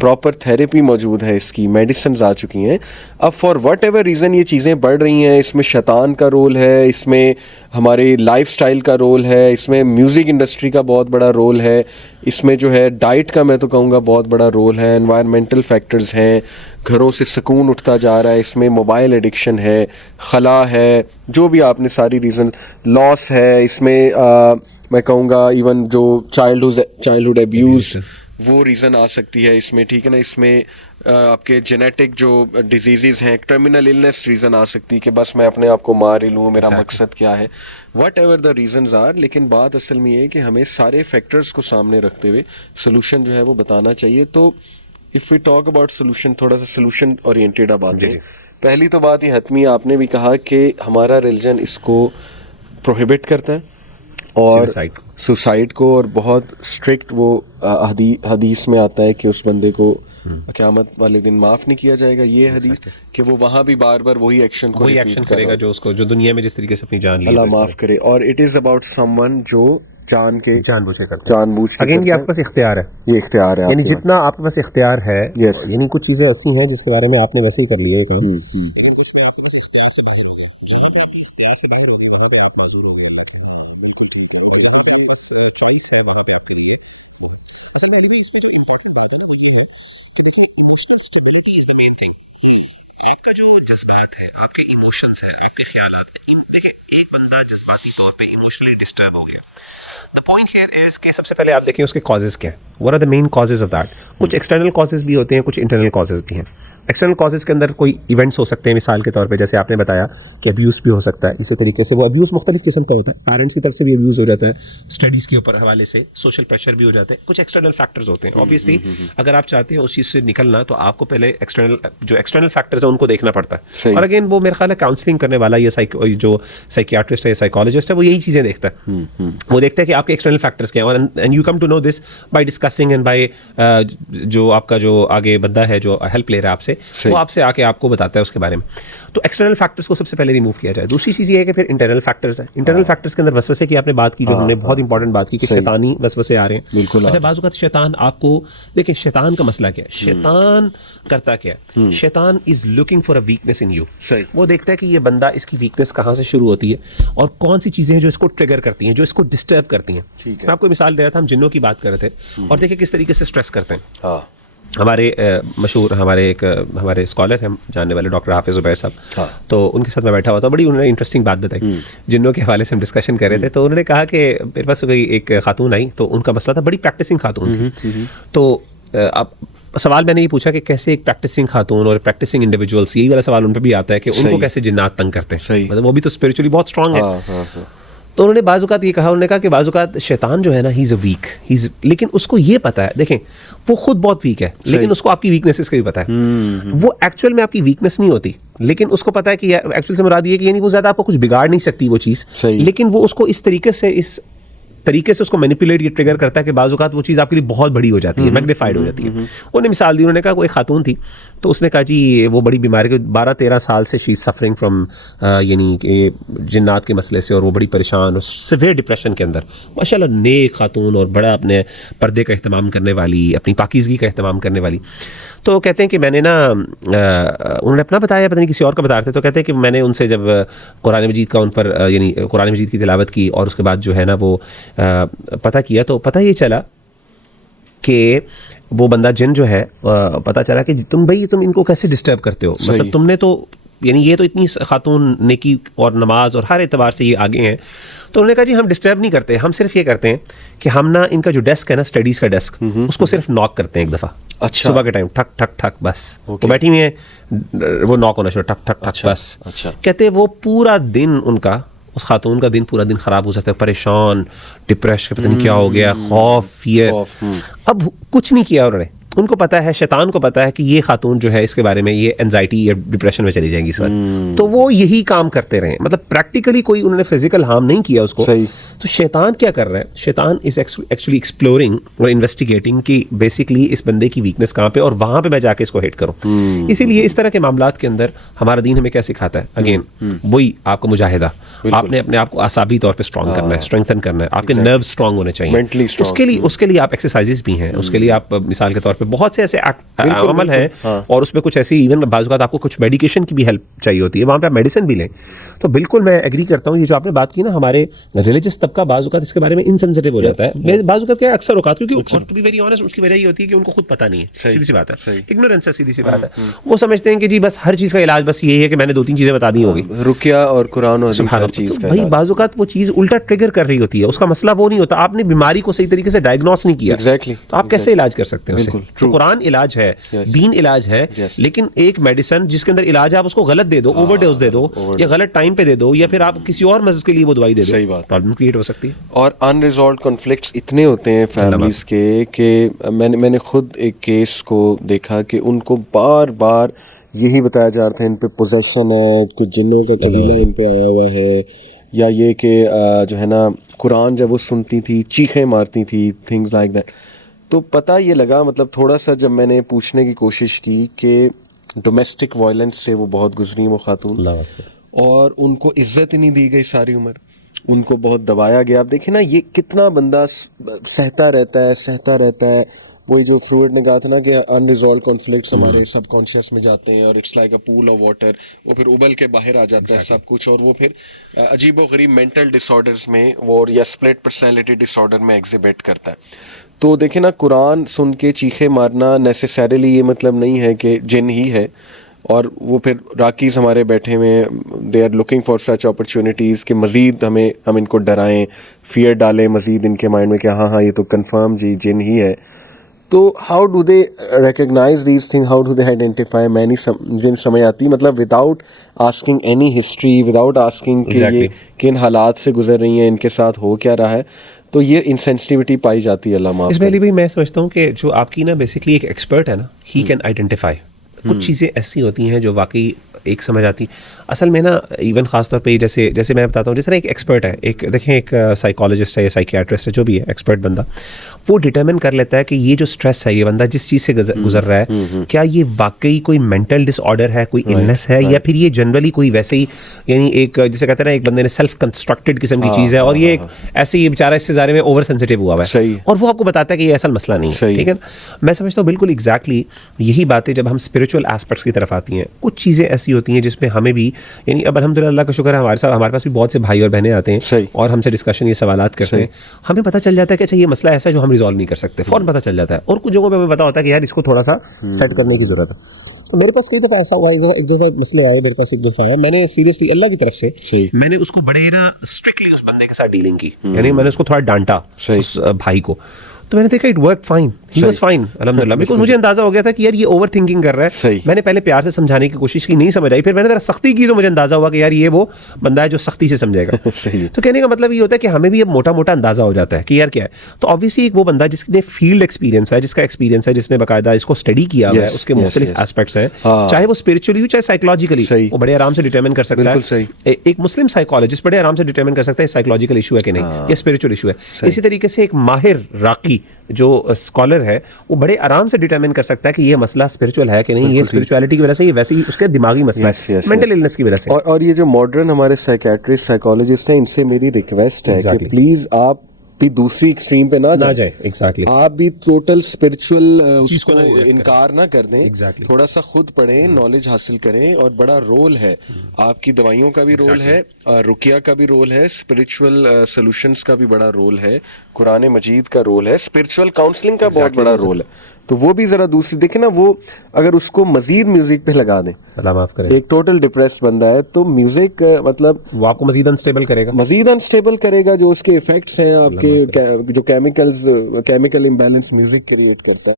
Proper therapy موجود ہے، اس کی میڈیسنز آ چکی ہیں. اب فار وٹ ایور ریزن یہ چیزیں بڑھ رہی ہیں. اس میں شیطان کا رول ہے، اس میں ہمارے لائف سٹائل کا رول ہے، اس میں میوزک انڈسٹری کا بہت بڑا رول ہے، اس میں جو ہے ڈائٹ کا میں تو کہوں گا بہت بڑا رول ہے، انوائرمنٹل فیکٹرز ہیں، گھروں سے سکون اٹھتا جا رہا ہے، اس میں موبائل ایڈکشن ہے، خلا ہے، جو بھی آپ نے ساری ریزن، لاس ہے، اس میں میں کہوں گا ایون جو چائلڈہڈ ایبیوز وہ ریزن آ سکتی ہے اس میں، ٹھیک ہے نا. اس میں آپ کے جینیٹک جو ڈیزیزز ہیں، ٹرمینل النس ریزن آ سکتی ہے کہ بس میں اپنے آپ کو مار ہی لوں، میرا مقصد کیا ہے، whatever the reasons are. لیکن بات اصل میں یہ ہے کہ ہمیں سارے فیکٹرز کو سامنے رکھتے ہوئے سولوشن جو ہے وہ بتانا چاہیے. تو if we talk about solution, تھوڑا سا سولوشن اورینٹیڈ اب آتے ہیں. پہلی تو بات یہ حتمی آپ نے بھی کہا کہ ہمارا ریلیجن اس کو پروہیبٹ کرتا ہے، اور سوسائڈ کو، اور بہت اسٹرکٹ وہ حدیث میں آتا ہے کہ اس بندے کو قیامت والے دن معاف نہیں کیا جائے گا. یہ حدیث کہ وہ وہاں بھی بار بار وہی ایکشن کرے گا جو اس کو، جو دنیا میں جس طریقے سے اپنی جان لی، اللہ معاف کرے. اور it is about some one جو جان بوجھ کے اگین یہ آپ کے پاس اختیار ہے، یہ اختیار ہے، یعنی جتنا آپ کے پاس اختیار ہے، یعنی کچھ چیزیں ایسی ہیں جس کے بارے میں آپ نے ویسے ہی کر لیا ہے کام، لیکن اس میں آپ کے پاس اختیار سے باہر ہو گئے. جہاں پہ آپ کے اختیار سے باہر ہو گئے وہاں پہ آپ معذور ہو گئے. بالکل ٹھیک ہے، جہاں پہ بس چیز ہے وہاں پہ آپ کے لیے اصل میں اس میں جو دیکھیے emotional stability is the main thing. آپ کا جو جذبات ہے، آپ کے ایموشنز ہیں، آپ کے خیالات، دیکھیں ایک بندہ جذباتی طور پہ ایموشنلی ڈسٹرب ہو گیا. دا پوائنٹ ہیئر از کہ سب سے پہلے آپ دیکھیں اس کے کازز کیا ہیں، what are the main causes of that. کچھ ایکسٹرنل کازز بھی ہوتے ہیں، کچھ انٹرنل کازز بھی ہیں. ایکسٹرنل کازز کے اندر کوئی ایونٹس ہو سکتے ہیں، مثال کے طور پہ جیسے آپ نے بتایا کہ ابیوز بھی ہو سکتا ہے. اسی طریقے سے وہ ابیوز مختلف قسم کا ہوتا ہے، پیرنٹس کی طرف سے بھی ابیوز ہو جاتا ہے، اسٹڈیز کے اوپر حوالے سے سوشل پریشر بھی ہو جاتا ہے. کچھ ایکسٹرنل فیکٹرز ہوتے ہیں. اوبیسلی اگر آپ چاہتے ہیں اس چیز سے نکلنا تو آپ کو پہلے ایکسٹرنل فیکٹرز ہیں ان کو دیکھنا پڑتا ہے. اور اگین وہ میرے خیال ہے کاؤنسلنگ کرنے والا یا جو سائیکیاٹرسٹ ہے یا سائیکالوجسٹ ہے وہ یہی چیزیں دیکھتا ہے. وہ دیکھتا ہے کہ آپ کے ایکسٹرنل فیکٹرز کیا ہیں، and you come to know this by discussing and by جو آپ کا جو آگے بندہ ہے جو ہیلپ لے رہا ہے آپ سے، وہ آپ سے آ کے آپ کو بتاتا ہے اس کے بارے میں. تو ایکسٹرنل فیکٹرز کو سب سے پہلے ریموو کیا جائے. دوسری چیز یہ ہے کہ پھر انٹرنل فیکٹرز ہیں. انٹرنل فیکٹرز کے اندر وسوسے کی آپ نے بات کی، جو ہم نے بہت انپورٹنٹ بات کی کہ شیطانی وسوسے آ رہے ہیں. بالکل. اچھا بعض اوقات شیطان آپ کو دیکھیں، شیطان کا مسئلہ کیا ہے، شیطان کرتا کیا ہے، شیطان is looking for a weakness in you. وہ دیکھتا ہے کہ یہ بندہ، اس کی ویکنیس کہاں سے شروع ہوتی ہے اور کون سی چیزیں ہیں جو اس کو ٹریگر کرتی ہیں، جو اس کو ڈسٹرب کرتی ہیں. میں آپ کو مثال دے رہا تھا، ہم جنوں کی بات کر رہے تھے، اور دیکھیں کس طریقے سے اسٹریس کرتے ہیں. ہمارے مشہور ہمارے اسکالر ہیں جاننے والے ڈاکٹر حافظ زبیر صاحب، تو ان کے ساتھ میں بیٹھا ہوا تھا. بڑی انہوں نے انٹرسٹنگ بات بتائی جنوں کے حوالے سے ہم ڈسکشن کر رہے تھے. تو انہوں نے کہا کہ میرے پاس کوئی ایک خاتون آئی، تو ان کا مسئلہ تھا، بڑی پریکٹسنگ خاتون تھی. تو اب سوال میں نے یہ پوچھا کہ کیسے ایک پریکٹسنگ خاتون اور پریکٹسنگ انڈیویجولس، یہی والا سوال ان پہ بھی آتا ہے کہ ان کو کیسے جنات تنگ کرتے ہیں، مطلب وہ بھی تو اسپرچولی بہت اسٹرانگ ہے. تو انہوں نے بعض اوقات یہ کہا، انہوں نے کہا کہ بعض اوقات شیطان جو ہے نا، ہی از اے ویک، لیکن اس کو یہ پتا ہے، دیکھیں وہ خود بہت ویک ہے لیکن اس کو آپ کی ویکنیسز کا بھی پتا ہے. وہ ایکچوئل میں آپ کی ویکنیس نہیں ہوتی، لیکن اس کو پتا ہے کہ ایکچوئل سے مراد یہ کہ یعنی وہ زیادہ آپ کو کچھ بگاڑ نہیں سکتی وہ چیز، لیکن وہ اس کو اس طریقے سے اس کو مینیپولیٹ یا ٹریگر کرتا ہے کہ بعض اوقات وہ چیز آپ کے لیے بہت بڑی ہو جاتی ہے، میگنیفائڈ ہو جاتی ہے. انہوں نے مثال دی، انہوں نے کہا کوئی خاتون تھی، تو اس نے کہا جی وہ بڑی بیماری کے 12-13 سال سے شی از سفرنگ فرام یعنی کہ جنات کے مسئلے سے، اور وہ بڑی پریشان اور سیویئر ڈپریشن کے اندر. ماشاء اللہ نیک خاتون اور بڑا اپنے پردے کا اہتمام کرنے والی، اپنی پاکیزگی کا اہتمام کرنے والی. تو کہتے ہیں کہ میں نے نا، انہوں نے اپنا بتایا، پتہ نہیں کسی اور کا بتا رہے تھے، تو کہتے ہیں کہ میں نے ان سے جب قرآن مجید کا ان پر یعنی قرآن مجید کی تلاوت کی، اور اس کے بعد جو ہے نا وہ پتہ کیا، تو پتہ یہ چلا کہ وہ بندہ جن جو ہے، پتہ چلا کہ تم ان کو کیسے ڈسٹرب کرتے ہو، مطلب تم نے تو یعنی یہ تو اتنی خاتون نیکی اور نماز اور ہر اعتبار سے یہ آگے ہیں. تو انہوں نے کہا جی ہم ڈسٹرب نہیں کرتے، ہم صرف یہ کرتے ہیں کہ ہم نا ان کا جو ڈیسک ہے نا، اسٹڈیز کا ڈیسک، اس کو صرف ناک کرتے ہیں ایک دفعہ. اچھا. صبح کے ٹائم ٹھک ٹھک ٹھک، بس وہ بیٹھی ہوئی ہیں، وہ ناک ہونا شروع، ٹھک ٹھک ٹھک، بس. کہتے وہ پورا دن ان کا، اس خاتون کا دن پورا دن خراب ہو جاتا ہے، پریشان، ڈپریش، پتہ نہیں کیا ہو گیا، خوف، فیئر. اب کچھ نہیں کیا انہوں نے، ان کو پتا ہے، شیطان کو پتا ہے کہ یہ خاتون جو ہے اس کے بارے میں یہ اینزائٹی یا ڈپریشن میں چلی جائیں گی اس وقت، تو وہ یہی کام کرتے رہے. مطلب پریکٹیکلی کوئی انہوں نے فزیکل ہارم نہیں کیا اس کو. تو شیطان کیا کر رہا ہے، شیطان از ایکچولی ایکسپلورنگ اور انویسٹیگیٹنگ کہ بیسکلی اس بندے کی ویکنیس کہاں پہ، اور وہاں پہ میں جا کے اس کو ہٹ کروں. اسی لیے اس طرح کے معاملات کے اندر ہمارا دین ہمیں کیا سکھاتا ہے، اگین وہی آپ کا مجاہدہ، آپ نے اپنے آپ کو اعصابی طور پہ اسٹرانگ کرنا ہے، اسٹرینتھن کرنا ہے، آپ کے نرو اسٹرانگ ہونے چاہیے. اس کے لیے آپ ایکسرسائزز بھی ہیں، اس کے لیے آپ مثال کے طور پہ بہت سے ایسے عمل ہیں اور اس میں کچھ ایسی ایون بعض اوقات آپ کو کچھ میڈیکیشن کی بھی ہیلپ چاہیے ہوتی ہے, وہاں پہ آپ میڈیسن بھی لیں. تو بالکل میں ایگری کرتا ہوں, یہ جو آپ نے بات کی نا, ہمارے ریلیجس طبقہ بعض اوقات اس کے بارے میں انسینسٹیو ہو جاتا ہے. بعض اوقات کیا اکثر اوقات, کیونکہ ٹو بی ویری آنیسٹ اس کی وجہ یہ ہوتی ہے کہ ان کو خود پتہ نہیں ہے, سیدھی سی بات ہے, اگنورینس ہے, سیدھی سی بات ہے. وہ سمجھتے ہیں کہ جی بس ہر چیز کا علاج بس یہی ہے کہ میں نے 2-3 چیزیں بتا دی ہوگی, رقیہ اور قرآن و حدیث ہر چیز کا. بھائی بعض اوقات وہ چیز الٹا ٹریگر کر رہی ہوتی ہے, اس کا مسئلہ وہ نہیں ہوتا, آپ نے بیماری کو صحیح طریقے سے ڈائگنوس نہیں کیا, تو آپ کیسے علاج کر سکتے ہیں اسے؟ تو قرآن علاج ہے, دین علاج ہے, لیکن ایک میڈیسن جس کے اندر علاج آپ اس کو غلط دے دو, اوور ڈوز دے دو, یا غلط ٹائم پہ دے دو, یا پھر آپ کسی اور مرض کے لیے وہ دوائی دے دو, پرابلم کریٹ ہو سکتی ہے. اور ان ریزالوڈ کنفلکٹس اتنے ہوتے ہیں فیملیز کے کہ میں نے خود ایک کیس کو دیکھا کہ ان کو بار بار یہی بتایا جا رہا تھا ان پہ پوزیشن ہے, کچھ جنوں کا قبیلہ ان پہ آیا ہوا ہے, یا یہ کہ جو ہے نا قرآن جب وہ سنتی تھی چیخیں مارتی تھی, تھنگز لائک دیٹ. تو پتہ یہ لگا, مطلب تھوڑا سا جب میں نے پوچھنے کی کوشش کی کہ ڈومیسٹک وائلنس سے وہ بہت گزری وہ خاتون, اور ان کو عزت نہیں دی گئی ساری عمر, ان کو بہت دبایا گیا. آپ دیکھیں نا یہ کتنا بندہ سہتا رہتا ہے. وہی جو فروئڈ نے کہا تھا نا کہ ان ریزالوڈ کانفلکٹس ہمارے سب کانشیس میں جاتے ہیں, اور it's like a pool of water, وہ پھر ابل کے باہر آ جاتا ہے سب کچھ, اور وہ پھر عجیب و غریب مینٹل ڈس آرڈرز میں یا اسپلٹ پرسنالٹی ڈس آرڈر میں ایگزیبٹ کرتا ہے. تو دیکھیں نا, قرآن سن کے چیخے مارنا نیسیسریلی یہ مطلب نہیں ہے کہ جن ہی ہے, اور وہ پھر راکیز ہمارے بیٹھے ہوئے they are looking for such opportunities کہ مزید ہم ان کو ڈرائیں, فیئر ڈالیں مزید ان کے مائنڈ میں کہ ہاں یہ تو کنفرم جی جن ہی ہے. تو how do they recognize these thing, how do they identify? میں نہیں جن سمجھ آتی, مطلب without asking any history, without asking کہ یہ کن حالات سے گزر رہی ہیں, ان کے ساتھ ہو کیا رہا ہے. تو یہ انسینسٹیوٹی پائی جاتی ہے. اللہ معاف کرے. اس میں میں سمجھتا ہوں کہ جو آپ کی نا بیسکلی ایک ایکسپرٹ ہے نا, ہی کین آئیڈینٹیفائی. کچھ چیزیں ایسی ہوتی ہیں جو واقعی ایک سمجھ آتی اصل میں نا, ایون خاص طور پہ جیسے میں بتاتا ہوں, جس طرح ایک ایکسپرٹ ہے, ایک دیکھیں ایک سائیکالوجسٹ ہے یا سائیکیاٹرسٹ ہے, جو بھی ہے ایکسپرٹ بندہ, وہ ڈٹرمن کر لیتا ہے کہ یہ جو اسٹریس ہے, یہ بندہ جس چیز سے گزر رہا ہے, کیا یہ واقعی کوئی مینٹل ڈس آرڈر ہے, کوئی النس ہے, یا پھر یہ جنرلی کوئی ویسے ہی, یعنی ایک جسے کہتے ہیں نا ایک بندے نے سیلف کنسٹرکٹیڈ قسم کی چیز ہے, اور یہ ایسے ہی بیچارہ اس سے زیادہ میں اوور سینسٹیو ہوا ہے, اور وہ آپ کو بتاتا ہے کہ یہ اصل مسئلہ نہیں ہے. ٹھیک ہے, میں سمجھتا ہوں بالکل ایگزیکٹلی یہی باتیں جب ہم اسپرچل ایسپیکٹس کی طرف آتی ہیں, کچھ چیزیں ایسی ہوتی ہیں جس میں ہمیں بھی, یعنی اب الحمدللہ اللہ کا شکر ہے ہمارے پاس بھی بہت سے بھائی اور بہنیں آتے ہیں اور ہم سے ڈسکشن یہ سوالات کرتے ہیں, ہمیں پتہ چل جاتا ہے کہ اچھا یہ مسئلہ ایسا ہے جو ہم ریزالو نہیں کر سکتے, فوراً پتہ چل جاتا ہے. اور کچھ جگہوں پہ ہمیں پتہ ہوتا ہے کہ یار اس کو تھوڑا سا سیٹ کرنے کی ضرورت ہے. تو میرے پاس کئی دفعہ ایسا ہوا, ایک دفعہ مسئلے آئے میرے پاس, ایک دفعہ آیا, میں نے سیریسلی اللہ کی طرف سے میں نے اس کو بڑے نا اسٹرکٹلی اس بندے کے ساتھ ڈیلنگ کی, یعنی میں نے اس کو تھوڑا ڈانٹا اس بھائی کو, تو میں نے دیکھا it work fine, he was fine الحمدللہ, بیکاز مجھے اندازہ ہو گیا تھا کہ یار یہ اوور تھنکنگ کر رہا ہے. میں نے پہلے پیار سے سمجھانے کی کوشش کی, نہیں سمجھ آئی, پھر میں نے ذرا سختی کی تو مجھے اندازہ ہوا کہ یار یہ وہ بندہ ہے جو سختی سے سمجھے گا. تو کہنے کا مطلب یہ ہوتا ہے کہ ہمیں بھی اب موٹا موٹا اندازہ ہو جاتا ہے کہ یار کیا ہے. تو آبویسلی ایک وہ بندہ جس نے فیلڈ ایکسپیرینس ہے, جس کا ایکسپیرینس ہے, جس نے باقاعدہ اس کو اسٹڈی کیا ہوا ہے, اس کے مختلف ایسپیکٹس ہیں, چاہے وہ اسپرچولی ہو چاہے سائیکولوجیکلی, وہ بڑے آرام سے ڈٹرمن کر سکتا ہے. ایک مسلم سائیکالوجسٹ بڑے آرام سے ڈٹرمن کر سکتا ہے سائیکولوجیکل ایشو ہے کہ نہیں, یا اسپرچوئل ایشو ہے. اسی طریقے سے ایک ماہر راقی جو اسکالر ہے, وہ بڑے آرام سے ڈٹرمن کر سکتا ہے کہ یہ مسئلہ اسپرچوئل ہے کہ نہیں, یہ اسپرچولیٹی کی وجہ سے, یہ ویسے ہی اس کے دماغی مسئلہ ہے, مینٹل النس کی وجہ سے. اور یہ جو ماڈرن ہمارے سائیکیٹرسٹ سائیکالوجسٹ ہیں, ان سے میری ریکویسٹ ہے کہ پلیز آپ بھی دوسری ایکسٹریم پہ نہ جائیں. ایگزیکٹلی, آپ بھی ٹوٹل اسپرچوئل اس کو انکار نہ کر دیں. تھوڑا سا خود پڑھیں, نالج حاصل کریں, اور بڑا رول ہے آپ کی دوائیوں کا بھی رول ہے, رقیہ کا بھی رول ہے, اسپرچوئل سولوشنز کا بھی بڑا رول ہے, قرآن مجید کا رول ہے, اسپرچوئل کاؤنسلنگ کا بہت بڑا رول ہے. تو وہ بھی ذرا دوسری دیکھیں نا, وہ اگر اس کو مزید میوزک پہ لگا دیں, اللہ معاف کرے, ایک ٹوٹل ڈپریسڈ بندہ ہے, تو میوزک مطلب وہ آپ کو مزید انسٹیبل کرے گا, جو اس کے ایفیکٹس ہیں آپ کے جو کیمیکل امبیلنس میوزک کریٹ کرتا ہے.